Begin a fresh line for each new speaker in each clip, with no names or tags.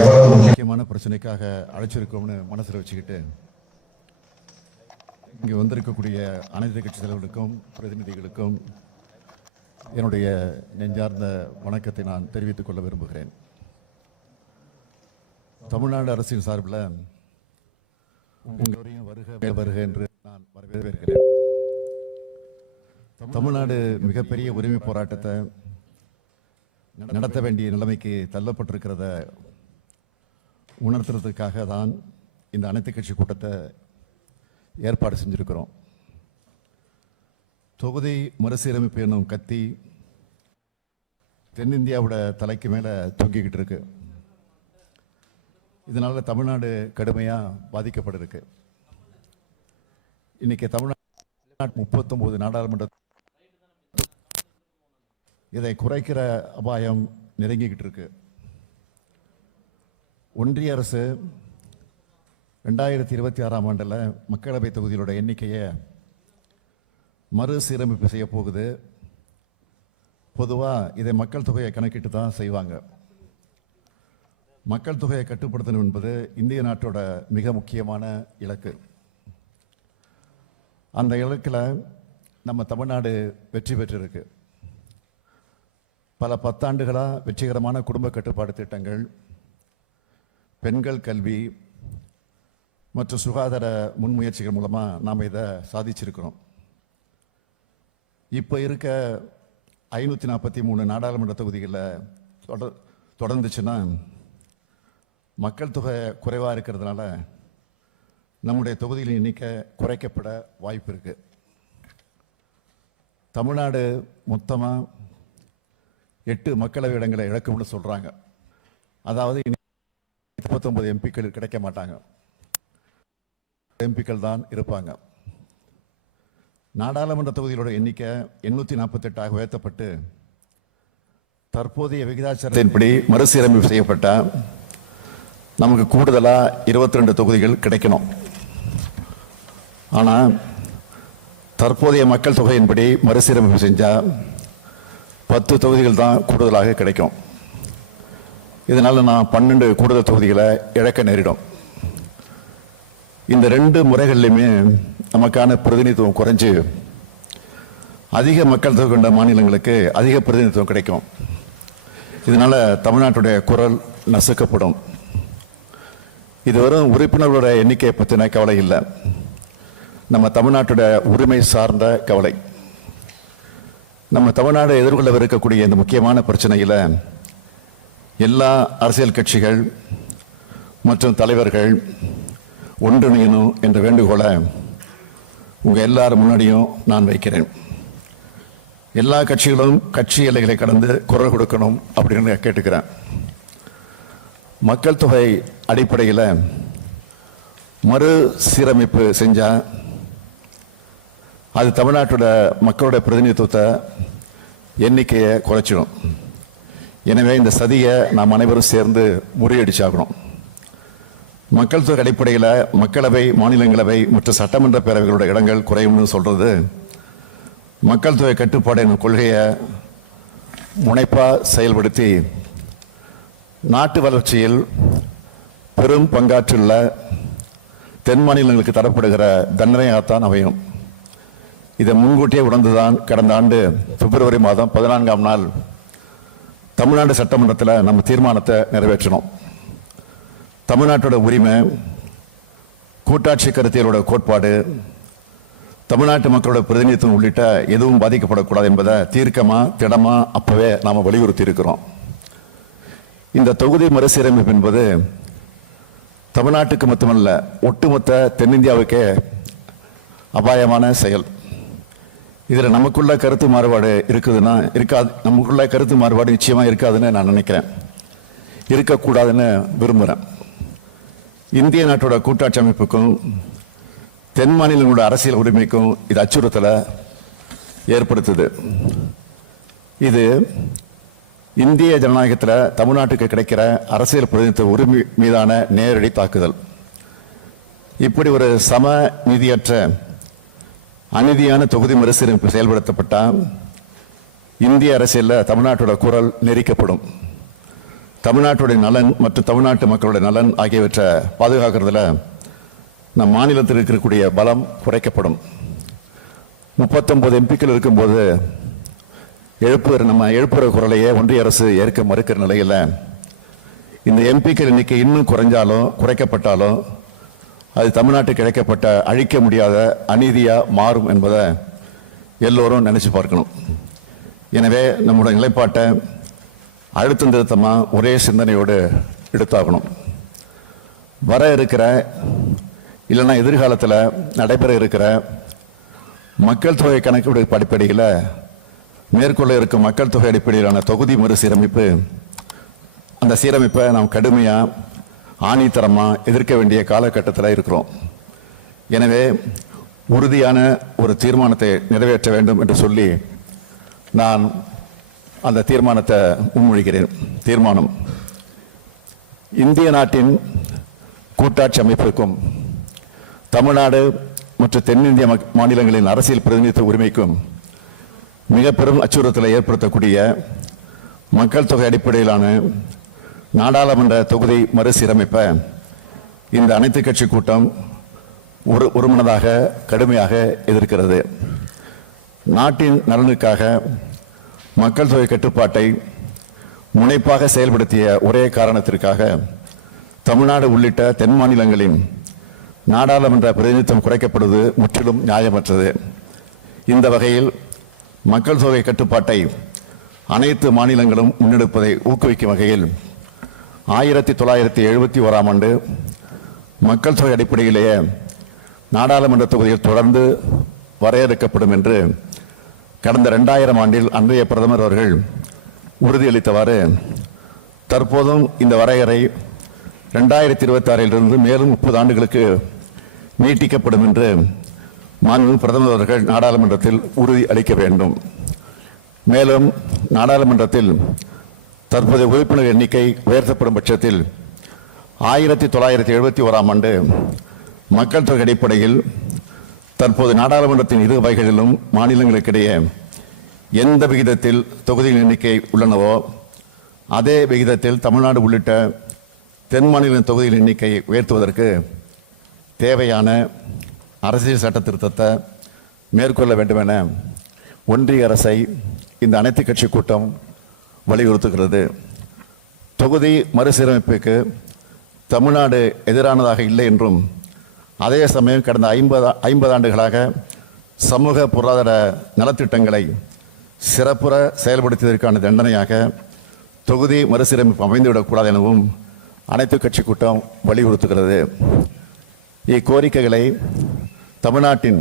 எவ்வளவு
முக்கியமான பிரச்சனைக்காக அழைச்சிருக்கோம்னு மனசில் வச்சுக்கிட்டு இங்கே வந்திருக்கக்கூடிய அனைத்து கட்சி தலைவர்களுக்கும் பிரதிநிதிகளுக்கும் என்னுடைய நெஞ்சார்ந்த வணக்கத்தை நான் தெரிவித்துக் கொள்ள விரும்புகிறேன். தமிழ்நாடு அரசின் சார்பில் உங்களையும் வருக வருக என்று நான் வரவேற்கிறேன். தமிழ்நாடு மிகப்பெரிய உரிமை போராட்டத்தை நடத்த வேண்டிய நிலைமைக்கு தள்ளப்பட்டிருக்கிறத உணர்த்துறதுக்காக தான் இந்த அனைத்து கட்சி கூட்டத்தை ஏற்பாடு செஞ்சிருக்கிறோம். தொகுதி மறுசீரமைப்பு என்னும் கத்தி தென்னிந்தியாவோட தலைக்கு மேலே தொங்கிக்கிட்டு இருக்கு. இதனால் தமிழ்நாடு கடுமையாக பாதிக்கப்பட்டிருக்கு. இன்னைக்கு தமிழ்நாடு முப்பத்தொம்போது நாடாளுமன்ற இதை குறைக்கிற அபாயம் நெருங்கிக்கிட்டு இருக்குது ஒன்றிய அரசு ரெண்டாயிரத்தி இருபத்தி ஆறாம் ஆண்டில் மக்களவை தொகுதிகளோட எண்ணிக்கையை மறுசீரமைப்பு செய்ய போகுது. பொதுவாக இதை மக்கள் தொகையை கணக்கிட்டு தான் செய்வாங்க. மக்கள் தொகையை கட்டுப்படுத்தணும் என்பது இந்திய நாட்டோட மிக முக்கியமான இலக்கு. அந்த இலக்கில் நம்ம தமிழ்நாடு வெற்றி பெற்றிருக்கு. பல பத்தாண்டுகளாக வெற்றிகரமான குடும்ப கட்டுப்பாடு திட்டங்கள் பெண்கள் கல்வி மற்றும் சுகாதார முன்முயற்சிகள் மூலமாக நாம் இதை சாதிச்சிருக்கிறோம். இப்போ இருக்க ஐநூற்றி நாற்பத்தி மூணு நாடாளுமன்ற தொகுதிகளில் தொடர் தொடர்ந்துச்சுன்னா மக்கள் தொகை குறைவாக இருக்கிறதுனால நம்முடைய தொகுதிகளின் எண்ணிக்கை குறைக்கப்பட வாய்ப்பு இருக்குது தமிழ்நாடு மொத்தமாக எட்டு மக்களவை இடங்களை இழக்கும்னு சொல்கிறாங்க அதாவது முப்பத்தொன்பது எம்பிக்கள் கிடைக்க மாட்டாங்க. எம்பிக்கள் தான் இருப்பாங்க. நாடாளுமன்ற தொகுதிகளோட எண்ணிக்கை எண்ணூற்றி நாற்பத்தெட்டாக உயர்த்தப்பட்டு தற்போதைய விகிதாச்சாரத்தின்படி மறுசீரமைப்பு செய்யப்பட்ட நமக்கு கூடுதலாக இருபத்தி ரெண்டு தொகுதிகள் கிடைக்கணும். ஆனால் தற்போதைய மக்கள் தொகையின்படி மறுசீரமைப்பு செஞ்சால் பத்து தொகுதிகள் தான் கூடுதலாக கிடைக்கும். இதனால் நான் பன்னெண்டு கூடுதல் தொகுதிகளை இழக்க நேரிடும். இந்த ரெண்டு முறைகள்லையுமே நமக்கான பிரதிநிதித்துவம் குறைஞ்சு அதிக மக்கள் தொகை கொண்ட மாநிலங்களுக்கு அதிக பிரதிநிதித்துவம் கிடைக்கும். இதனால் தமிழ்நாட்டுடைய குரல் நசுக்கப்படும். இது வரும் உறுப்பினர்களோட எண்ணிக்கையை பற்றின கவலை இல்லை. நம்ம தமிழ்நாட்டோட உரிமை சார்ந்த கவலை. நம்ம தமிழ்நாடு எதிர்கொள்ளவிருக்கக்கூடிய இந்த முக்கியமான பிரச்சனையில் எல்லா அரசியல் கட்சிகள் மற்றும் தலைவர்கள் ஒன்றிணையணும் என்ற வேண்டுகோளை உங்கள் எல்லார் முன்னாடியும் நான் வைக்கிறேன். எல்லா கட்சிகளும் கட்சி எல்லைகளை கடந்து குரல் கொடுக்கணும் அப்படின்னு கேட்டுக்கிறேன். மக்கள் தொகை அடிப்படையில் மறு சீரமைப்பு செஞ்சால் அது தமிழ்நாட்டோட மக்களோட பிரதிநிதித்துவத்தை எண்ணிக்கையை குறைச்சிடும் எனவே இந்த சதியை நாம் அனைவரும் சேர்ந்து முறியடிச்சாகணும். மக்கள் தொகை அடிப்படையில் மக்களவை மாநிலங்களவை மற்றும் சட்டமன்ற பேரவைகளோட இடங்கள் குறையும்னு சொல்கிறது மக்கள் தொகை கட்டுப்பாடு என்ற கொள்கையை முனைப்பாக செயல்படுத்தி நாட்டு வளர்ச்சியில் பெரும் பங்காற்றுள்ள தென் மாநிலங்களுக்கு தரப்படுகிற தண்டனையாகத்தான் அமையும். இதை முன்கூட்டியே உணர்ந்துதான் கடந்த ஆண்டு பிப்ரவரி மாதம் பதினான்காம் நாள் தமிழ்நாடு சட்டமன்றத்தில் நம்ம தீர்மானத்தை நிறைவேற்றினோம் தமிழ்நாட்டோட உரிமை கூட்டாட்சி கருத்தியலோட கோட்பாடு தமிழ்நாட்டு மக்களோட பிரதிநிதித்துவம் உள்ளிட்ட எதுவும் பாதிக்கப்படக்கூடாது என்பதை தீர்க்கமாக திடமா அப்போவே நாம் வலியுறுத்தி இருக்கிறோம் இந்த தொகுதி மறுசீரமைப்பு என்பது தமிழ்நாட்டுக்கு மட்டுமல்ல ஒட்டுமொத்த தென்னிந்தியாவுக்கே அபாயமான செயல். இதில் நமக்குள்ள கருத்து மாறுபாடு இருக்குதுன்னா இருக்காது நமக்குள்ள கருத்து மாறுபாடு நிச்சயமாக இருக்காதுன்னு நான் நினைக்கிறேன். இருக்கக்கூடாதுன்னு விரும்புகிறேன் இந்திய நாட்டோட கூட்டாட்சி அமைப்புக்கும் தென் மாநிலங்களோட அரசியல் உரிமைக்கும் இது அச்சுறுத்தலை ஏற்படுத்துது. இது இந்திய ஜனநாயகத்தில் தமிழ்நாட்டுக்கு கிடைக்கிற அரசியல் பிரதிநிதித்துவ உரிமை மீதான நேரடி தாக்குதல். இப்படி ஒரு சம நிதியற்ற அநீதியான தொகுதி மறுசீரமைப்பு செயல்படுத்தப்பட்டால் இந்திய அரசியலில் தமிழ்நாட்டோட குரல் நெரிக்கப்படும். தமிழ்நாட்டுடைய நலன் மற்றும் தமிழ்நாட்டு மக்களுடைய நலன் ஆகியவற்றை பாதுகாக்கிறதுல நம் மாநிலத்தில் இருக்கக்கூடிய பலம் குறைக்கப்படும். முப்பத்தொன்பது எம்பிக்கள் இருக்கும்போது எழுப்புகிற நம்ம எழுப்புகிற குரலையே ஒன்றிய அரசு ஏற்க மறுக்கிற நிலையில் இந்த எம்பிக்கள் எண்ணிக்கை இன்னும் குறைஞ்சாலும் குறைக்கப்பட்டாலும் அது தமிழ்நாட்டுக்கு கிடைக்கப்பட்ட அழிக்க முடியாத அநீதியாக மாறும் என்பதை எல்லோரும் நினைச்சு பார்க்கணும். எனவே நம்முடைய நிலைப்பாட்டை அழுத்தம் திருத்தமாக ஒரே சிந்தனையோடு எடுத்தாகணும். வர இருக்கிற இல்லைன்னா எதிர்காலத்தில் நடைபெற இருக்கிற மக்கள் தொகை கணக்கெடுப்பு அடிப்படையில் மேற்கொள்ள இருக்கும் மக்கள் தொகை அடிப்படையிலான தொகுதி மறுசீரமைப்பு அந்த சீரமைப்பை நாம் கடுமையாக ஆணித்தரமாக எதிர்க்க வேண்டிய காலகட்டத்தில் இருக்கிறோம். எனவே உறுதியான ஒரு தீர்மானத்தை நிறைவேற்ற வேண்டும் என்று சொல்லி நான் அந்த தீர்மானத்தை முன்மொழிகிறேன். தீர்மானம். இந்திய நாட்டின் கூட்டாட்சி அமைப்பிற்கும் தமிழ்நாடு மற்றும் தென்னிந்திய மக்- மாநிலங்களின் அரசியல் பிரதிநிதித்துவ உரிமைக்கும் மிக பெரும் அச்சுறுத்தலை ஏற்படுத்தக்கூடிய மக்கள் தொகை அடிப்படையிலான நாடாளுமன்ற தொகுதி மறுசீரமைப்பை இந்த அனைத்து கட்சி கூட்டம் ஒரு ஒருமனதாக கடுமையாக எதிர்க்கிறது. நாட்டின் நலனுக்காக மக்கள் தொகை கட்டுப்பாட்டை முனைப்பாக செயல்படுத்திய ஒரே காரணத்திற்காக தமிழ்நாடு உள்ளிட்ட தென் மாநிலங்களின் நாடாளுமன்ற பிரதிநிதித்துவம் குறைக்கப்படுவது முற்றிலும் நியாயமற்றது. இந்த வகையில் மக்கள் தொகை கட்டுப்பாட்டை அனைத்து மாநிலங்களும் முன்னெடுப்பதை ஊக்குவிக்கும் வகையில் ஆயிரத்தி தொள்ளாயிரத்தி எழுபத்தி ஓராம் ஆண்டு மக்கள் தொகை அடிப்படையிலேயே நாடாளுமன்ற தொகுதியில் தொடர்ந்து வரையறுக்கப்படும் என்று கடந்த ரெண்டாயிரம் ஆண்டில் அன்றைய பிரதமர் அவர்கள் உறுதியளித்தவாறு தற்போதும் இந்த வரையறை ரெண்டாயிரத்தி இருபத்தாறிலிருந்து மேலும் முப்பது ஆண்டுகளுக்கு நீட்டிக்கப்படும் என்று மாண்பு பிரதமர் அவர்கள் நாடாளுமன்றத்தில் உறுதி அளிக்க வேண்டும். மேலும் நாடாளுமன்றத்தில் தற்போதைய உறுப்பினர் எண்ணிக்கை உயர்த்தப்படும் பட்சத்தில் ஆயிரத்தி தொள்ளாயிரத்தி எழுபத்தி ஓராம் ஆண்டு மக்கள் தொகை அடிப்படையில் தற்போது நாடாளுமன்றத்தின் இரு வகைகளிலும் மாநிலங்களுக்கிடையே எந்த விகிதத்தில் தொகுதிகள் எண்ணிக்கை உள்ளனவோ அதே விகிதத்தில் தமிழ்நாடு உள்ளிட்ட தென் மாநில தொகுதிகள் எண்ணிக்கையை உயர்த்துவதற்கு தேவையான அரசியல் சட்ட திருத்தத்தை மேற்கொள்ள வேண்டுமென ஒன்றிய அரசை இந்த அனைத்து கட்சி கூட்டம் வலியுறுத்துகிறது. தொகுதி மறுசீரமைப்புக்கு தமிழ்நாடு எதிரானதாக இல்லை என்றும் அதே சமயம் கடந்த ஐம்பது ஐம்பது ஆண்டுகளாக சமூக பொருளாதார நலத்திட்டங்களை சிறப்புற செயல்படுத்தியதற்கான தண்டனையாக தொகுதி மறுசீரமைப்பு அமைந்துவிடக்கூடாது எனவும் அனைத்து கட்சி கூட்டம் வலியுறுத்துகிறது. இக்கோரிக்கைகளை தமிழ்நாட்டின்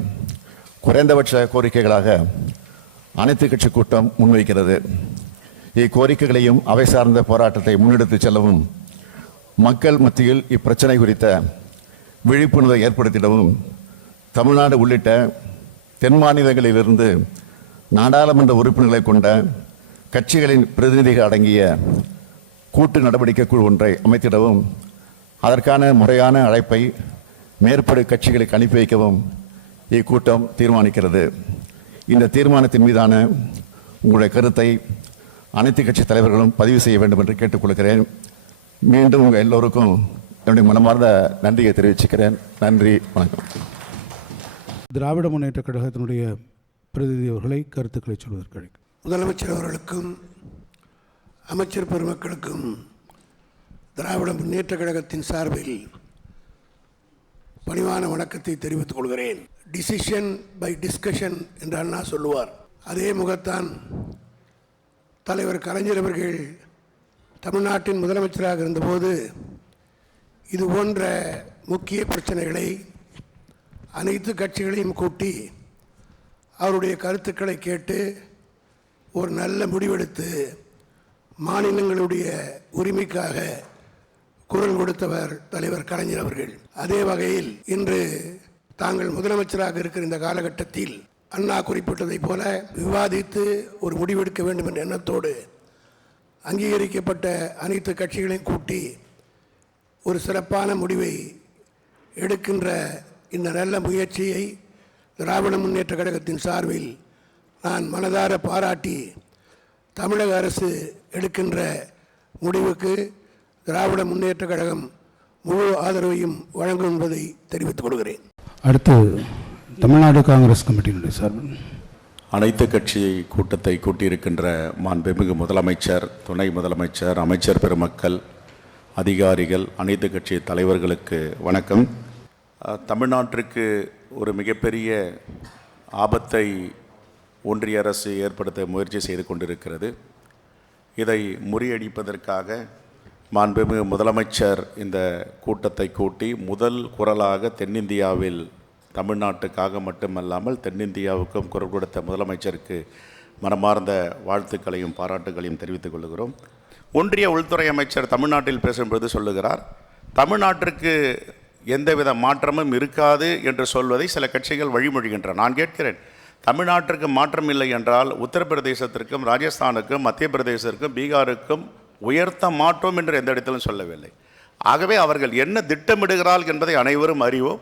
குறைந்தபட்ச கோரிக்கைகளாக அனைத்து கட்சி கூட்டம் முன்வைக்கிறது. இக்கோரிக்கைகளையும் அவை சார்ந்த போராட்டத்தை முன்னெடுத்துச் செல்லவும் மக்கள் மத்தியில் இப்பிரச்சனை குறித்த விழிப்புணர்வை ஏற்படுத்திடவும் தமிழ்நாடு உள்ளிட்ட தென் மாநிலங்களிலிருந்து நாடாளுமன்ற உறுப்பினர்களை கொண்ட கட்சிகளின் பிரதிநிதிகள் அடங்கிய கூட்டு நடவடிக்கை குழு ஒன்றை அமைத்திடவும் அதற்கான முறையான அழைப்பை மேற்படு கட்சிகளுக்கு அனுப்பி வைக்கவும் இக்கூட்டம் தீர்மானிக்கிறது. இந்த தீர்மானத்தின் மீதான உங்களுடைய கருத்தை அனைத்து கட்சி தலைவர்களும் பதிவு செய்ய வேண்டும் என்று கேட்டுக்கொள்கிறேன். மீண்டும் உங்கள் எல்லோருக்கும் என்னுடைய மனமார்ந்த நன்றியை தெரிவிச்சுக்கிறேன். நன்றி வணக்கம்.
திராவிட முன்னேற்ற கழகத்தினுடைய பிரதிநிதி அவர்களை கருத்துக்களை சொல்வதற்கு.
முதலமைச்சர் அவர்களுக்கும் அமைச்சர் பெருமக்களுக்கும் திராவிட முன்னேற்ற கழகத்தின் சார்பில் பணிவான வணக்கத்தை தெரிவித்துக் கொள்கிறேன். டிசிஷன் பை டிஸ்கஷன் என்று அண்ணா சொல்லுவார். அதே முகத்தான் தலைவர் கலைஞர் அவர்கள் தமிழ்நாட்டின் முதலமைச்சராக இருந்தபோது இது போன்ற முக்கிய பிரச்சனைகளை அனைத்து கட்சிகளையும் கூட்டி அவருடைய கருத்துக்களை கேட்டு ஒரு நல்ல முடிவெடுத்து மாநிலங்களுடைய உரிமைக்காக குரல் கொடுத்தவர் தலைவர் கலைஞர் அவர்கள். அதே வகையில் இன்று தாங்கள் முதலமைச்சராக இருக்கிற இந்த காலகட்டத்தில் அண்ணா குறிப்பிட்டதைப் போல விவாதித்து ஒரு முடிவெடுக்க வேண்டும் என்ற எண்ணத்தோடு அங்கீகரிக்கப்பட்ட அனைத்து கட்சிகளையும் கூட்டி ஒரு சிறப்பான முடிவை எடுக்கின்ற இந்த நல்ல முயற்சியை திராவிட முன்னேற்ற கழகத்தின் சார்பில் நான் மனதார பாராட்டி தமிழக அரசு எடுக்கின்ற முடிவுக்கு திராவிட முன்னேற்ற கழகம் முழு ஆதரவையும் வழங்கும் என்பதை தெரிவித்துக் கொள்கிறேன்.
அடுத்து தமிழ்நாடு காங்கிரஸ் கமிட்டியினுடைய சார்பில்
அனைத்து கட்சி கூட்டத்தை கூட்டியிருக்கின்ற மாண்புமிகு முதலமைச்சர் துணை முதலமைச்சர் அமைச்சர் பெருமக்கள் அதிகாரிகள் அனைத்து கட்சி தலைவர்களுக்கு வணக்கம். தமிழ்நாட்டிற்கு ஒரு மிகப்பெரிய ஆபத்தை ஒன்றிய அரசு ஏற்படுத்த முயற்சி செய்து கொண்டிருக்கிறது. இதை முறியடிப்பதற்காக மாண்புமிகு முதலமைச்சர் இந்த கூட்டத்தை கூட்டி முதல் குரலாக தென்னிந்தியாவில் தமிழ்நாட்டுக்காக மட்டுமல்லாமல் தென்னிந்தியாவுக்கும் குரல் கொடுத்த முதலமைச்சருக்கு மனமார்ந்த வாழ்த்துக்களையும் பாராட்டுகளையும் தெரிவித்துக் கொள்கிறோம். ஒன்றிய உள்துறை அமைச்சர் தமிழ்நாட்டில் பேசும்பொழுது சொல்லுகிறார் தமிழ்நாட்டிற்கு எந்தவித மாற்றமும் இருக்காது என்று சொல்வதை சில கட்சிகள் வழிமொழிகின்றன. நான் கேட்கிறேன் தமிழ்நாட்டிற்கு மாற்றம் இல்லை என்றால் உத்தரப்பிரதேசத்திற்கும் ராஜஸ்தானுக்கும் மத்திய பிரதேசத்திற்கும் பீகாருக்கும் உயர்த்த மாட்டோம் என்று எந்த இடத்திலும் சொல்லவில்லை. ஆகவே அவர்கள் என்ன திட்டமிடுகிறார்கள் என்பதை அனைவரும் அறிவோம்.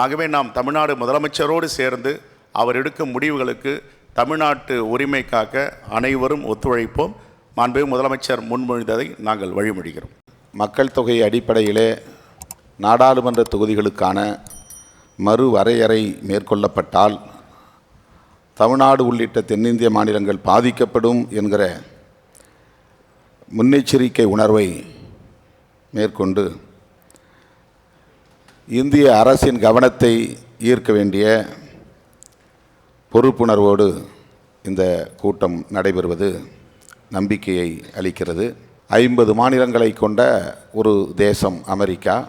ஆகவே நாம் தமிழ்நாடு முதலமைச்சரோடு சேர்ந்து அவர் எடுக்கும் முடிவுகளுக்கு தமிழ்நாட்டு உரிமை காக்க அனைவரும் ஒத்துழைப்போம். மாண்பு முதலமைச்சர் முன்மொழிந்ததை நாங்கள் வழிமொழிகிறோம்.
மக்கள் தொகை அடிப்படையிலே நாடாளுமன்ற தொகுதிகளுக்கான மறுவரையறை மேற்கொள்ளப்பட்டால் தமிழ்நாடு உள்ளிட்ட தென்னிந்திய மாநிலங்கள் பாதிக்கப்படும் என்கிற முன்னெச்சரிக்கை உணர்வை மேற்கொண்டு இந்திய அரசின் கவனத்தை ஈர்க்க வேண்டிய பொறுப்புணர்வோடு இந்த கூட்டம் நடைபெறுவது நம்பிக்கையை அளிக்கிறது. ஐம்பது மாநிலங்களை கொண்ட ஒரு தேசம் அமெரிக்கா.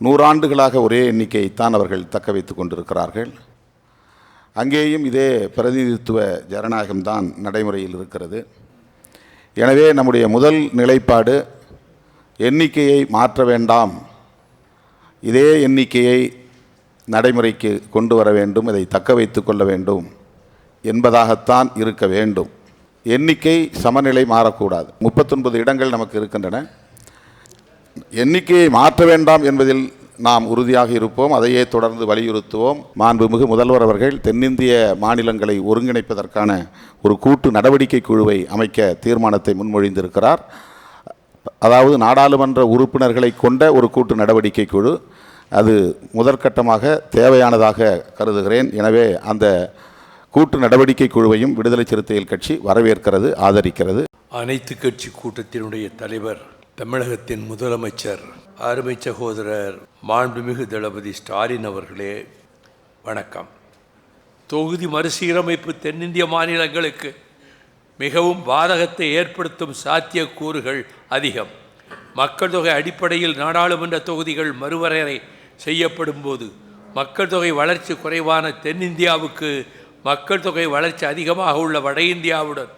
நூறாண்டுகளாக ஒரே எண்ணிக்கையைத்தான் அவர்கள் தக்க வைத்து கொண்டிருக்கிறார்கள். அங்கேயும் இதே பிரதிநிதித்துவ ஜனநாயகம்தான் நடைமுறையில் இருக்கிறது. எனவே நம்முடைய முதல் நிலைப்பாடு எண்ணிக்கையை மாற்ற வேண்டாம். இதே எண்ணிக்கையை நடைமுறைக்கு கொண்டு வர வேண்டும் இதை தக்க வைத்து கொள்ள வேண்டும் என்பதாகத்தான் இருக்க வேண்டும். எண்ணிக்கை சமநிலை மாறக்கூடாது. முப்பத்தொன்பது இடங்கள் நமக்கு இருக்கின்றன. எண்ணிக்கையை மாற்ற வேண்டாம் என்பதில் நாம் உறுதியாக இருப்போம். அதையே தொடர்ந்து வலியுறுத்துவோம். மாண்புமிகு முதல்வர் அவர்கள் தென்னிந்திய மாநிலங்களை ஒருங்கிணைப்பதற்கான ஒரு கூட்டு நடவடிக்கை குழுவை அமைக்க தீர்மானத்தை முன்மொழிந்திருக்கிறார். அதாவது நாடாளுமன்ற உறுப்பினர்களை கொண்ட ஒரு கூட்டு நடவடிக்கை குழு. அது முதற்கட்டமாக தேவையானதாக கருதுகிறேன். எனவே அந்த கூட்டு நடவடிக்கை குழுவையும் விடுதலை சிறுத்தைகள் கட்சி வரவேற்கிறது ஆதரிக்கிறது.
அனைத்து கட்சி கூட்டத்தினுடைய தலைவர் தமிழகத்தின் முதலமைச்சர் அருமை சகோதரர் மாண்புமிகு தளபதி ஸ்டாலின் அவர்களே வணக்கம். தொகுதி மறுசீரமைப்பு தென்னிந்திய மாநிலங்களுக்கு மிகவும் பாதகத்தை ஏற்படுத்தும் சாத்தியக்கூறுகள் அதிகம். மக்கள் தொகை அடிப்படையில் நாடாளுமன்ற தொகுதிகள் மறுவரையறை செய்யப்படும் போது மக்கள் தொகை வளர்ச்சி குறைவான தென்னிந்தியாவுக்கு மக்கள் தொகை வளர்ச்சி அதிகமாக உள்ள வட இந்தியாவுடன்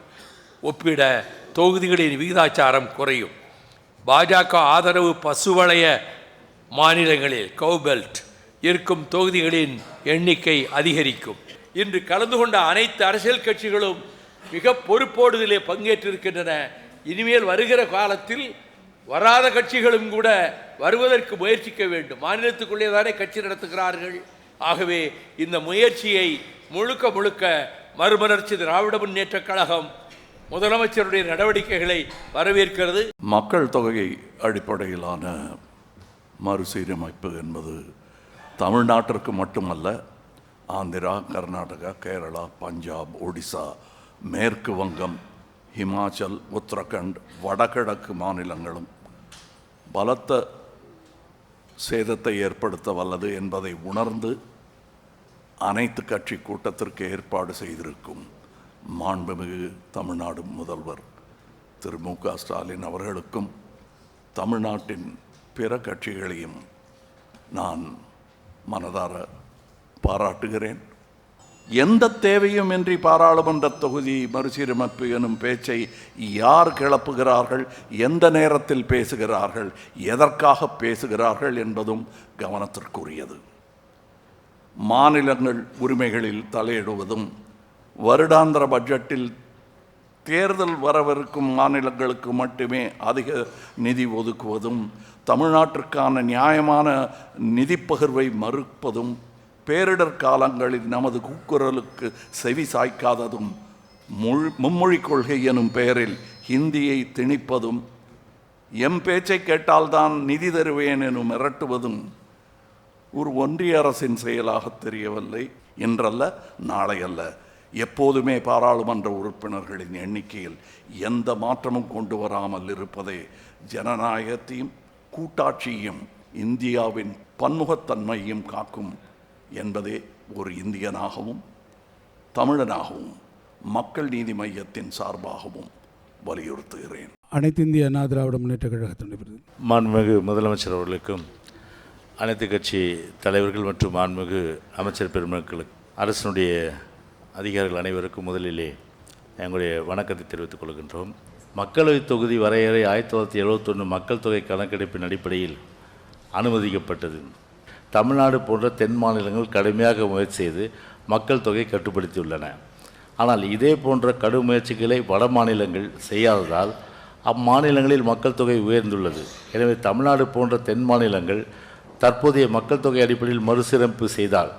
ஒப்பிட தொகுதிகளின் விகிதாச்சாரம் குறையும். பாஜக ஆதரவு பசுவளைய மாநிலங்களில் கவுபெல்ட் இருக்கும் தொகுதிகளின் எண்ணிக்கை அதிகரிக்கும். இன்று கலந்து கொண்ட அனைத்து அரசியல் கட்சிகளும் மிக பொறுப்போடு இதிலே பங்கேற்றிருக்கின்றன. இனிமேல் வருகிற காலத்தில் வராத கட்சிகளும் கூட வருவதற்கு முயற்சிக்க வேண்டும். மாநிலத்துக்குள்ளே தானே கட்சி நடத்துகிறார்கள். ஆகவே இந்த முயற்சியை முழுக்க முழுக்க மறுமலர்ச்சி திராவிட முன்னேற்றக் கழகம் முதலமைச்சருடைய நடவடிக்கைகளை வரவேற்கிறது.
மக்கள் தொகை அடிப்படையிலான மறுசீரமைப்பு என்பது தமிழ்நாட்டிற்கு மட்டுமல்ல ஆந்திரா கர்நாடகா கேரளா பஞ்சாப் ஒடிசா மேற்கு வங்கம் ஹிமாச்சல் உத்தரகண்ட் வடகிழக்கு மாநிலங்களும் பலத்த சேதத்தை ஏற்படுத்த வல்லது என்பதை உணர்ந்து அனைத்து கட்சி கூட்டத்திற்கு ஏற்பாடு செய்திருக்கும் மாண்புமிகு தமிழ்நாடு முதல்வர் திரு. மு. க. ஸ்டாலின் அவர்களுக்கும் தமிழ்நாட்டின் பிற கட்சிகளையும் நான் மனதார பாராட்டுகிறேன். எந்த தேவையும் இன்றி பாராளுமன்ற தொகுதி மறுசீரமைப்பு எனும் பேச்சை யார் கிளப்புகிறார்கள் எந்த நேரத்தில் பேசுகிறார்கள் எதற்காக பேசுகிறார்கள் என்பதும் கவனத்திற்குரியது. மாநிலங்கள் உரிமைகளில் தலையிடுவதும் வருடாந்திர பட்ஜெட்டில் தேர்தல் வரவிருக்கும் மாநிலங்களுக்கு மட்டுமே அதிக நிதி ஒதுக்குவதும் தமிழ்நாட்டிற்கான நியாயமான நிதி பகிர்வை மறுப்பதும் பேரிடர் காலங்களில் நமது கூக்குரலுக்கு செவி சாய்க்காததும் முள் மும்மொழி கொள்கை எனும் பெயரில் ஹிந்தியை திணிப்பதும் எம் பேச்சை கேட்டால்தான் நிதி தருவேன் எனும் மிரட்டுவதும் ஒரு ஒன்றிய அரசின் செயலாக தெரியவில்லை இன்றல்ல நாளை அல்ல எப்போதுமே பாராளுமன்ற உறுப்பினர்களின் எண்ணிக்கையில் எந்த மாற்றமும் கொண்டு வராமல் இருப்பதே ஜனநாயகத்தையும் கூட்டாட்சியையும் இந்தியாவின் பன்முகத்தன்மையும் காக்கும் என்பதே ஒரு இந்தியனாகவும் தமிழனாகவும் மக்கள் நீதி மையத்தின் சார்பாகவும் வலியுறுத்துகிறேன்.
அனைத்து இந்திய அண்ணா திராவிட முன்னேற்ற கழகத்தினுடைய
மாண்புமிகு முதலமைச்சர் அவர்களுக்கும் அனைத்து கட்சி தலைவர்கள் மற்றும் மாண்புமிகு அமைச்சர் பெருமக்களுக்கு அரசினுடைய அதிகாரிகள் அனைவருக்கும் முதலிலே எங்களுடைய வணக்கத்தை தெரிவித்துக் கொள்கின்றோம். மக்களவைத் தொகுதி வரையறை ஆயிரத்தி தொள்ளாயிரத்தி எழுபத்தொன்று மக்கள் தொகை கணக்கெடுப்பின் அடிப்படையில் அனுமதிக்கப்பட்டது. தமிழ்நாடு போன்ற தென் மாநிலங்கள் கடுமையாக முயற்சி செய்து மக்கள் தொகை கட்டுப்படுத்தியுள்ளன. ஆனால் இதே போன்ற கடும் முயற்சிகளை வட மாநிலங்கள் செய்யாததால் அம்மாநிலங்களில் மக்கள் தொகை உயர்ந்துள்ளது. எனவே தமிழ்நாடு போன்ற தென் மாநிலங்கள் தற்போதைய மக்கள் தொகை அடிப்படையில் மறுசீரமைப்பு செய்தால்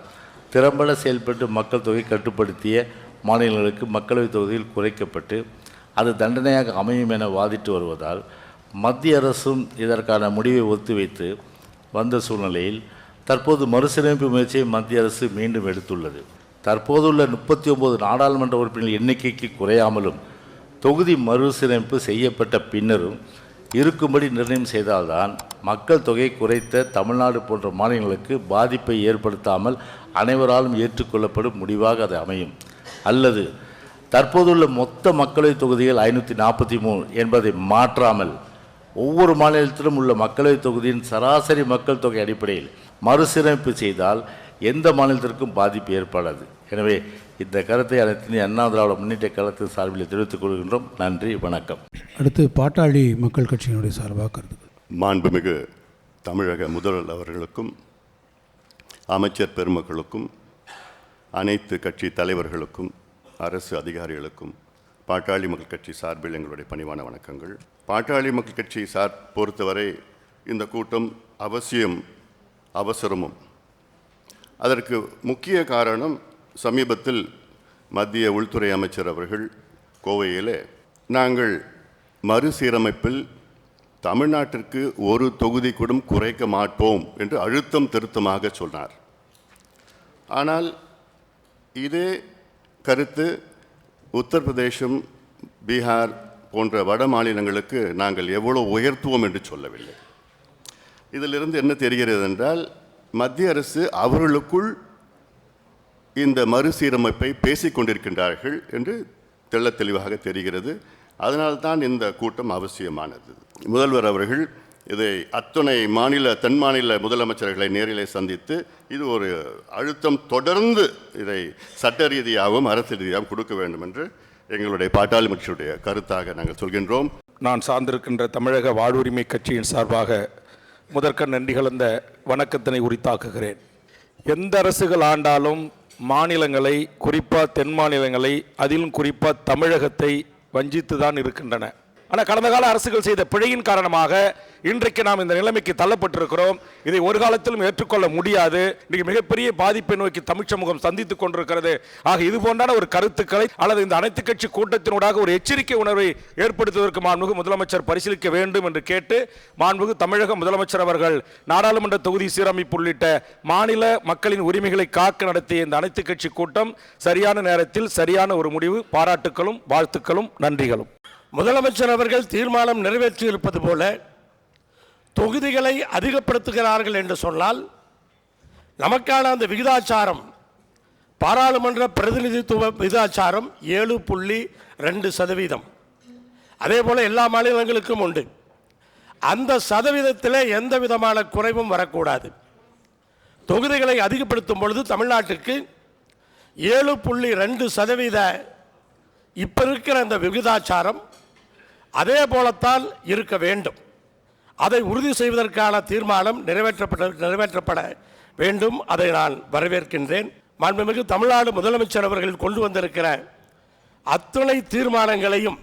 திறம்பட செயல்பட்டு மக்கள் தொகை கட்டுப்படுத்திய மாநிலங்களுக்கு மக்களவைத் தொகுதியில் குறைக்கப்பட்டு அது தண்டனையாக அமையும் என வாதிட்டு வருவதால் மத்திய அரசும் இதற்கான முடிவை ஒத்திவைத்து வந்த சூழ்நிலையில் தற்போது மறுசீரமைப்பு முயற்சியை மத்திய அரசு மீண்டும் எடுத்துள்ளது. தற்போதுள்ள முப்பத்தி ஒன்பது நாடாளுமன்ற உறுப்பினர் எண்ணிக்கைக்கு குறையாமலும் தொகுதி மறுசீரமைப்பு செய்யப்பட்ட பின்னரும் இருக்கும்படி நிர்ணயம் செய்தால்தான் மக்கள் தொகை குறைத்த தமிழ்நாடு போன்ற மாநிலங்களுக்கு பாதிப்பை ஏற்படுத்தாமல் அனைவராலும் ஏற்றுக்கொள்ளப்படும் முடிவாக அது அமையும். அல்லது தற்போதுள்ள மொத்த மக்களவைத் தொகுதிகள் ஐநூற்றி நாற்பத்தி மூணு என்பதை மாற்றாமல் ஒவ்வொரு மாநிலத்திலும் உள்ள மக்களவைத் தொகுதியின் சராசரி மக்கள் தொகை அடிப்படையில் மறுசீரமைப்பு செய்தால் எந்த மாநிலத்திற்கும் பாதிப்பு ஏற்படாது. எனவே இந்த கருத்தை அனைத்து அண்ணா திராவிட முன்னேற்ற கழகத்தின் சார்பில் தெரிவித்துக் கொள்கின்றோம். நன்றி வணக்கம்.
அடுத்து பாட்டாளி மக்கள் கட்சியினுடைய சார்பாக கருத்துக்கள்.
மாண்புமிகு தமிழக முதல்வர் அவர்களுக்கும் அமைச்சர் பெருமக்களுக்கும் அனைத்து கட்சி தலைவர்களுக்கும் அரசு அதிகாரிகளுக்கும் பாட்டாளி மக்கள் கட்சி சார்பில் எங்களுடைய பணிவான வணக்கங்கள். பாட்டாளி மக்கள் கட்சி சார் பொறுத்தவரை இந்த கூட்டம் அவசியம் அவசரமும். அதற்கு முக்கிய காரணம் சமீபத்தில் மத்திய உள்துறை அமைச்சர் அவர்கள் கோவையிலே நாங்கள் மறுசீரமைப்பில் தமிழ்நாட்டிற்கு ஒரு தொகுதி கூட குறைக்க மாட்டோம் என்று அழுத்தம் திருத்தமாக சொன்னார். ஆனால் இதே கருத்து உத்தரப்பிரதேசம் பீகார் போன்ற வட மாநிலங்களுக்கு நாங்கள் எவ்வளோ உயர்த்துவோம் என்று சொல்லவில்லை. இதிலிருந்து என்ன தெரிகிறது என்றால் மத்திய அரசு அவர்களுக்குள் இந்த மறுசீரமைப்பை பேசிக்கொண்டிருக்கின்றார்கள் என்று தெள்ள தெளிவாக தெரிகிறது. அதனால்தான் இந்த கூட்டம் அவசியமானது. முதல்வர் அவர்கள் இதை அத்துணை மாநில தென் மாநில முதலமைச்சர்களை நேரிலே சந்தித்து இது ஒரு அழுத்தம் தொடர்ந்து இதை சட்ட ரீதியாகவும் அரசு ரீதியாகவும் கொடுக்க வேண்டும் என்று எங்களுடைய பாட்டாளி கருத்தாக நாங்கள் சொல்கின்றோம்.
நான் சார்ந்திருக்கின்ற தமிழக வாழ்வுரிமை கட்சியின் சார்பாக முதற்க நன்றி கலந்த வணக்கத்தினை உரித்தாக்குகிறேன். எந்த அரசுகள் ஆண்டாலும் மாநிலங்களை குறிப்பாக தென் மாநிலங்களை அதிலும் குறிப்பாக தமிழகத்தை வஞ்சித்து தான் இருக்கின்றன. ஆனால் கடந்த கால அரசுகள் செய்த பிழையின் காரணமாக இன்றைக்கு நாம் இந்த நிலைமைக்கு தள்ளப்பட்டிருக்கிறோம். இதை ஒரு காலத்திலும் ஏற்றுக்கொள்ள முடியாது. இன்றைக்கு மிகப்பெரிய பாதிப்பை நோக்கி தமிழ் சமூகம் சந்தித்துக் கொண்டிருக்கிறது. ஆக இது போன்றான ஒரு கருத்துக்களை அல்லது இந்த அனைத்து கட்சி கூட்டத்தினூடாக ஒரு எச்சரிக்கை உணர்வை ஏற்படுத்துவதற்கு மாண்புமிகு முதலமைச்சர் பரிசீலிக்க வேண்டும் என்று கேட்டு மாண்புமிகு தமிழக முதலமைச்சர் அவர்கள் நாடாளுமன்ற தொகுதி சீரமைப்பு உள்ளிட்ட மாநில மக்களின் உரிமைகளை காக்க நடத்திய இந்த அனைத்து கட்சி கூட்டம் சரியான நேரத்தில் சரியான ஒரு முடிவு. பாராட்டுக்களும் வாழ்த்துக்களும் நன்றிகளும்.
முதலமைச்சர் அவர்கள் தீர்மானம் நிறைவேற்றியிருப்பது போல தொகுதிகளை அதிகப்படுத்துகிறார்கள் என்று சொன்னால் நமக்கான அந்த விகிதாச்சாரம் பாராளுமன்ற பிரதிநிதித்துவ விகிதாச்சாரம் ஏழு புள்ளி ரெண்டு சதவீதம். அதே போல் எல்லா மாநிலங்களுக்கும் உண்டு. அந்த சதவீதத்தில் எந்த விதமான குறைவும் வரக்கூடாது. தொகுதிகளை அதிகப்படுத்தும் பொழுது தமிழ்நாட்டுக்கு ஏழு புள்ளி ரெண்டு சதவீத இப்போ இருக்கிற அந்த விகிதாச்சாரம் அதே போலத்தான் இருக்க வேண்டும். அதை உறுதி செய்வதற்கான தீர்மானம் நிறைவேற்றப்பட நிறைவேற்றப்பட வேண்டும். அதை நான் வரவேற்கின்றேன். மாண்புமிகு தமிழ்நாடு முதலமைச்சர் அவர்கள் கொண்டு வந்திருக்கிற அத்துணை தீர்மானங்களையும்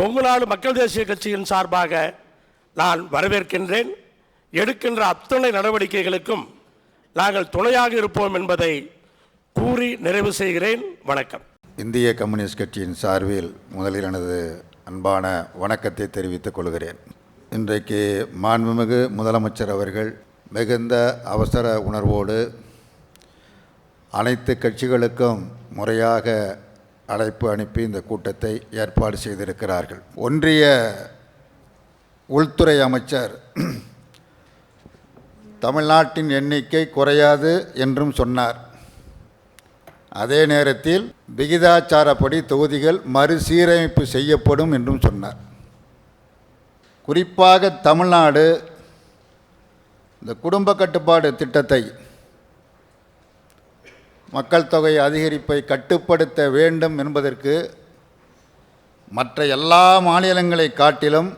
கொங்கு நாடு மக்கள் தேசிய கட்சியின் சார்பாக நான் வரவேற்கின்றேன். எடுக்கின்ற அத்துணை நடவடிக்கைகளுக்கும் நாங்கள் துணையாக இருப்போம் என்பதை கூறி நிறைவு செய்கிறேன். வணக்கம்.
இந்திய கம்யூனிஸ்ட் கட்சியின் சார்பில் முதலில் எனது அன்பான வணக்கத்தை தெரிவித்துக் கொள்கிறேன். இன்றைக்கு மாண்புமிகு முதலமைச்சர் அவர்கள் மிகுந்த அவசர உணர்வோடு அனைத்து கட்சிகளுக்கும் முறையாக அழைப்பு அனுப்பி இந்த கூட்டத்தை ஏற்பாடு செய்திருக்கிறார்கள். ஒன்றிய உள்துறை அமைச்சர் தமிழ்நாட்டின் எண்ணிக்கை குறையாது என்றும் சொன்னார். அதே நேரத்தில் விகிதாச்சாரப்படி தொகுதிகள் மறுசீரமைப்பு செய்யப்படும் என்றும் சொன்னார். குறிப்பாக தமிழ்நாடு இந்த குடும்ப கட்டுப்பாடு திட்டத்தை மக்கள் தொகை அதிகரிப்பை கட்டுப்படுத்த வேண்டும் என்பதற்கு மற்ற எல்லா மாநிலங்களை காட்டிலும்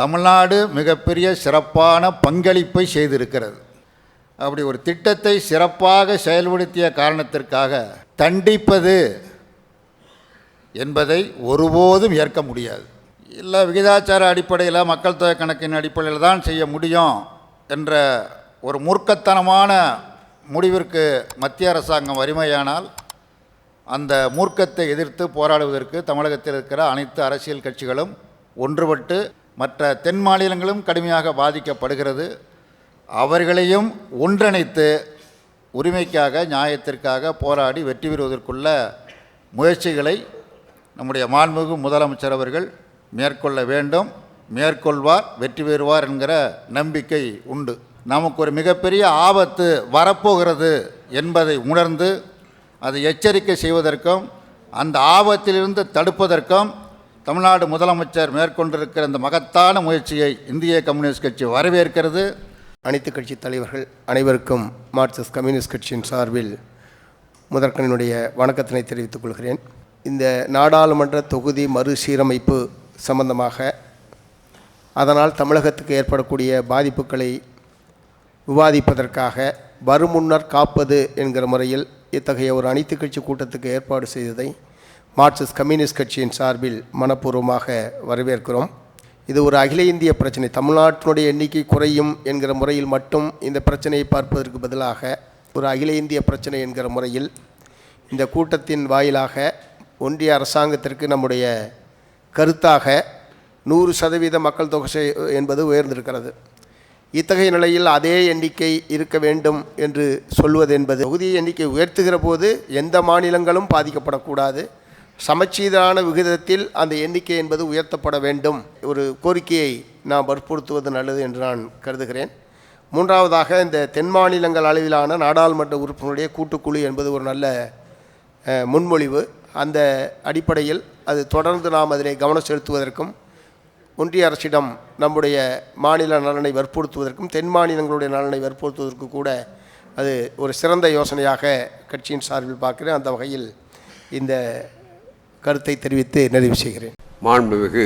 தமிழ்நாடு மிகப்பெரிய சிறப்பான பங்களிப்பை செய்திருக்கிறது. அப்படி ஒரு திட்டத்தை சிறப்பாக செயல்படுத்திய காரணத்திற்காக தண்டிப்பது என்பதை ஒருபோதும் ஏற்க முடியாது. இல்லை விகிதாச்சார அடிப்படையில் மக்கள் தொகை கணக்கின் அடிப்படையில் தான் செய்ய முடியும் என்ற ஒரு மூர்க்கத்தனமான முடிவிற்கு மத்திய அரசாங்கம் வறுமையானால் அந்த மூர்க்கத்தை எதிர்த்து போராடுவதற்கு தமிழகத்தில் இருக்கிற அனைத்து அரசியல் கட்சிகளும் ஒன்றுபட்டு மற்ற தென் மாநிலங்களும் கடுமையாக பாதிக்கப்படுகிறது. அவர்களையும் ஒன்றிணைத்து உரிமைக்காக நியாயத்திற்காக போராடி வெற்றி பெறுவதற்குள்ள முயற்சிகளை நம்முடைய மாண்புமிகு முதலமைச்சர் அவர்கள் மேற்கொள்ள வேண்டும். மேற்கொள்வார் வெற்றி பெறுவார் என்கிற நம்பிக்கை உண்டு. நமக்கு ஒரு மிகப்பெரிய ஆபத்து வரப்போகிறது என்பதை உணர்ந்து அதை எச்சரிக்கை செய்வதற்கும் அந்த ஆபத்திலிருந்து தடுப்பதற்கும் தமிழ்நாடு முதலமைச்சர் மேற்கொண்டிருக்கிற இந்த மகத்தான முயற்சியை இந்திய கம்யூனிஸ்ட் கட்சி வரவேற்கிறது.
அனைத்து கட்சி தலைவர்கள் அனைவருக்கும் மார்க்சிஸ்ட் கம்யூனிஸ்ட் கட்சியின் சார்பில் முதற்கனினுடைய வணக்கத்தினை தெரிவித்துக் கொள்கிறேன். இந்த நாடாளுமன்ற தொகுதி மறுசீரமைப்பு சம்பந்தமாக அதனால் தமிழகத்துக்கு ஏற்படக்கூடிய பாதிப்புகளை விவாதிப்பதற்காக வருமுன்னர் காப்பது என்கிற முறையில் இத்தகைய ஒரு அனைத்து கட்சி கூட்டத்துக்கு ஏற்பாடு செய்ததை மார்க்சிஸ்ட் கம்யூனிஸ்ட் கட்சியின் சார்பில் மனப்பூர்வமாக வரவேற்கிறோம். இது ஒரு அகில இந்திய பிரச்சனை. தமிழ்நாட்டினுடைய எண்ணிக்கை குறையும் என்கிற முறையில் மட்டும் இந்த பிரச்சனையை பார்ப்பதற்கு பதிலாக ஒரு அகில இந்திய பிரச்சனை என்கிற முறையில் இந்த கூட்டத்தின் வாயிலாக ஒன்றிய அரசாங்கத்திற்கு நம்முடைய கருத்தாக நூறு சதவீத மக்கள் தொகை செ- என்பது உயர்ந்திருக்கிறது. இத்தகைய நிலையில் அதே எண்ணிக்கை இருக்க வேண்டும் என்று சொல்வது என்பது தொகுதி எண்ணிக்கை உயர்த்துகிற போது எந்த மாநிலங்களும் பாதிக்கப்படக்கூடாது. சமச்சீரான விகிதத்தில் அந்த எண்ணிக்கை என்பது உயர்த்தப்பட வேண்டும். ஒரு கோரிக்கையை நாம் வற்புறுத்துவது நல்லது என்று நான் கருதுகிறேன். மூன்றாவதாக இந்த தென் மாநிலங்கள் அளவிலான நாடாளுமன்ற உறுப்பினருடைய கூட்டுக்குழு என்பது ஒரு நல்ல முன்மொழிவு. அந்த அடிப்படையில் அது தொடர்ந்து நாம் அதிலே கவனம் செலுத்துவதற்கும் ஒன்றிய அரசிடம் நம்முடைய மாநில நலனை வற்புறுத்துவதற்கும் தென் மாநிலங்களுடைய நலனை வற்புறுத்துவதற்கு கூட அது ஒரு சிறந்த யோசனையாக கட்சியின் சார்பில் பார்க்கிறேன். அந்த வகையில் இந்த கருத்தை தெரிவித்து நிறைவு செய்கிறேன்.
மாண்புமிகு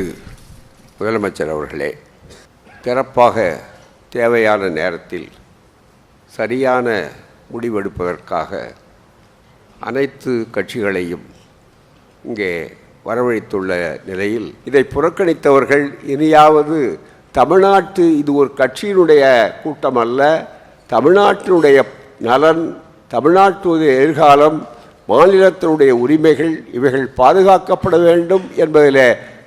முதலமைச்சர் அவர்களே சிறப்பாக தேவையான நேரத்தில் சரியான முடிவெடுப்பதற்காக அனைத்து கட்சிகளையும் இங்கே வரவழைத்துள்ள நிலையில் இதை புறக்கணித்தவர்கள் இனியாவது தமிழ்நாட்டு இது ஒரு கட்சியினுடைய கூட்டம் அல்ல தமிழ்நாட்டினுடைய நலன் தமிழ்நாட்டுடைய எதிர்காலம் மாநிலத்தினுடைய உரிமைகள் இவைகள் பாதுகாக்கப்பட வேண்டும் என்பதில்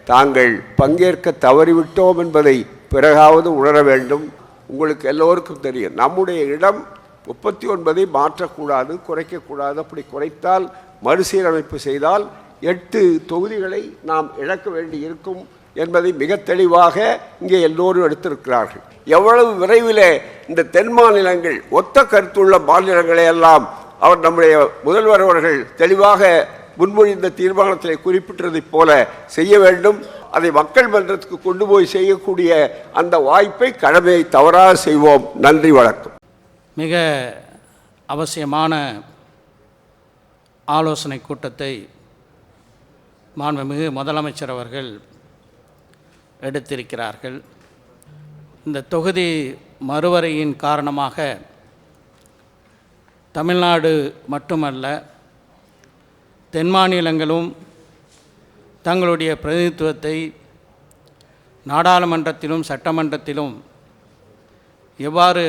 தாங்கள் பங்கேற்க தவறிவிட்டோம் என்பதை பிறகாவது உணர வேண்டும். உங்களுக்கு எல்லோருக்கும் தெரியும். நம்முடைய இடம் முப்பத்தி ஒன்பதை மாற்றக்கூடாது குறைக்கக்கூடாது. அப்படி குறைத்தால் மறுசீரமைப்பு செய்தால் எட்டு தொகுதிகளை நாம் இழக்க வேண்டி இருக்கும் என்பதை மிக தெளிவாக இங்கே எல்லோரும் எடுத்திருக்கிறார்கள். எவ்வளவு விரைவில் இந்த தென் மாநிலங்கள் ஒத்த கருத்துள்ள மாநிலங்களை எல்லாம் அவர் நம்முடைய முதல்வர் அவர்கள் தெளிவாக முன்மொழிந்த தீர்மானத்தில் குறிப்பிட்டதைப் போல செய்ய வேண்டும். அதை மக்கள் மன்றத்துக்கு கொண்டு போய் செய்யக்கூடிய அந்த வாய்ப்பை கடமையை தவறாக செய்வோம். நன்றி வணக்கம்.
மிக அவசியமான ஆலோசனை கூட்டத்தை மாண்புமிகு முதலமைச்சர் அவர்கள் எடுத்திருக்கிறார்கள். இந்த தொகுதி மறுவரையின் காரணமாக தமிழ்நாடு மட்டுமல்ல தென் மாநிலங்களும் தங்களுடைய பிரதிநிதித்துவத்தை நாடாளுமன்றத்திலும் சட்டமன்றத்திலும் எவ்வாறு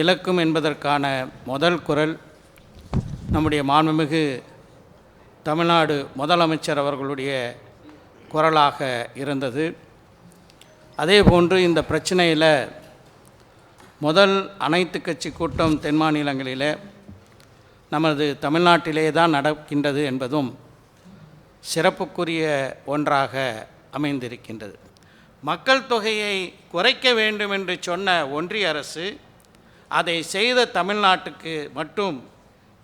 இழக்கும் என்பதற்கான முதல் குரல் நம்முடைய மாண்புமிகு தமிழ்நாடு முதலமைச்சர் அவர்களுடைய குரலாக இருந்தது. அதேபோன்று இந்த பிரச்சனையில் முதல் அனைத்து கட்சி கூட்டம் தென் மாநிலங்களிலே நமது தமிழ்நாட்டிலே தான் நடக்கின்றது என்பதும் சிறப்புக்குரிய ஒன்றாக அமைந்திருக்கின்றது. மக்கள் தொகையை குறைக்க வேண்டும் என்று சொன்ன ஒன்றிய அரசு அதை செய்த தமிழ்நாட்டுக்கு மட்டும்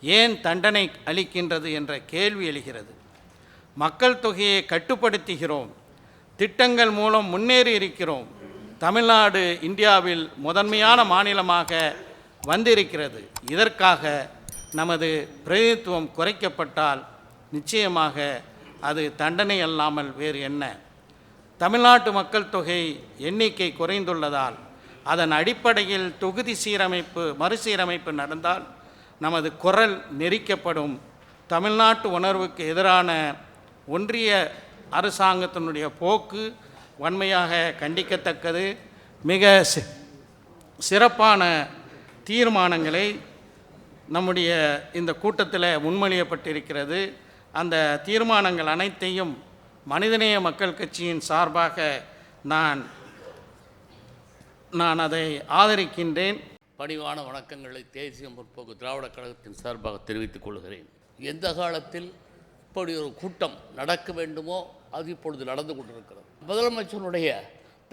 ஏன் தண்டனை அளிக்கின்றது என்ற கேள்வி எழுகிறது. மக்கள் தொகையை கட்டுப்படுத்துகிறோம் திட்டங்கள் மூலம் முன்னேறி இருக்கிறோம் தமிழ்நாடு இந்தியாவில் முதன்மையான மாநிலமாக வந்திருக்கிறது. இதற்காக நமது பிரதிநிதித்துவம் குறைக்கப்பட்டால் நிச்சயமாக அது தண்டனை அல்லாமல் வேறு என்ன? தமிழ்நாட்டு மக்கள் தொகை எண்ணிக்கை குறைந்துள்ளதால் அதன் அடிப்படையில் தொகுதி சீரமைப்பு மறுசீரமைப்பு நடந்தால் நமது குரல் நெரிக்கப்படும். தமிழ்நாட்டு உணர்வுக்கு எதிரான ஒன்றிய அரசாங்கத்தினுடைய போக்கு வன்மையாக கண்டிக்கத்தக்கது. மிக சிறப்பான தீர்மானங்களை நம்முடைய இந்த கூட்டத்தில் முன்மொழியப்பட்டிருக்கிறது. அந்த தீர்மானங்கள் அனைத்தையும் மனிதநேய மக்கள் கட்சியின் சார்பாக நான் நான் அதை ஆதரிக்கின்றேன்.
பணிவான வணக்கங்களை தேசிய முற்போக்கு திராவிட கழகத்தின் சார்பாக தெரிவித்துக் கொள்கிறேன். எந்த காலத்தில் இப்படி ஒரு கூட்டம் நடக்க வேண்டுமோ அது இப்பொழுது நடந்து கொண்டிருக்கிறது. முதலமைச்சருடைய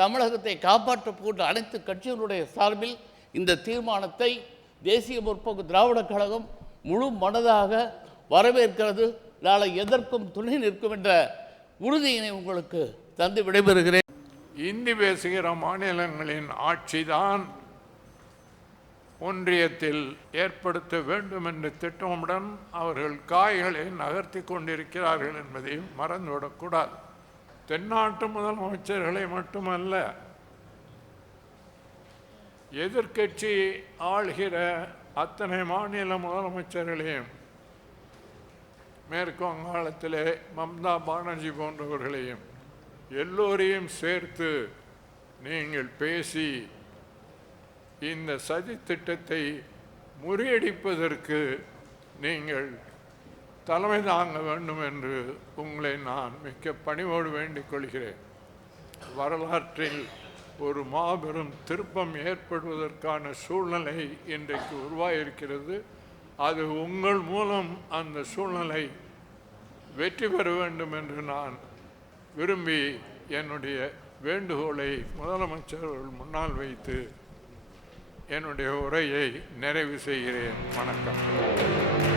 தமிழகத்தை காப்பாற்றப் போன்ற அனைத்து கட்சிகளுடைய சார்பில் இந்த தீர்மானத்தை தேசிய முற்போக்கு திராவிட கழகம் முழு மனதாக வரவேற்கிறது. நாளை எதற்கும் துணை நிற்கும் என்ற உறுதியினை உங்களுக்கு தந்து விடைபெறுகிறேன்.
இந்தி பேசுகிற மாநிலங்களின் ஆட்சிதான் ஒன்றியத்தில் ஏற்படுத்த வேண்டும் என்ற திட்டமுடன் அவர்கள் காய்களை நகர்த்தி கொண்டிருக்கிறார்கள் என்பதையும் மறந்துவிடக்கூடாது. தென்னாட்டு முதலமைச்சர்களை மட்டுமல்ல எதிர்க்கட்சி ஆள்கிற அத்தனை மாநில முதலமைச்சர்களையும் மேற்கு வங்காளத்திலே மம்தா பானர்ஜி போன்றவர்களையும் எல்லோரையும் சேர்த்து நீங்கள் பேசி இந்த சதி திட்டத்தை முறியடிப்பதற்கு நீங்கள் தலைமை தாங்க வேண்டும் என்று உங்களை நான் மிக்க பணிவோடு வேண்டிக் கொள்கிறேன். வரலாற்றில் ஒரு மாபெரும் திருப்பம் ஏற்படுவதற்கான சூழ்நிலை இன்றைக்கு உருவாகியிருக்கிறது அது உங்கள் மூலம் அந்த சூழ்நிலை வெற்றி பெற வேண்டும் என்று நான் விரும்பி என்னுடைய வேண்டுகோளை முதலமைச்சர் முன்னால் வைத்து என்னுடைய உரையை நிறைவு செய்கிறேன். வணக்கம்.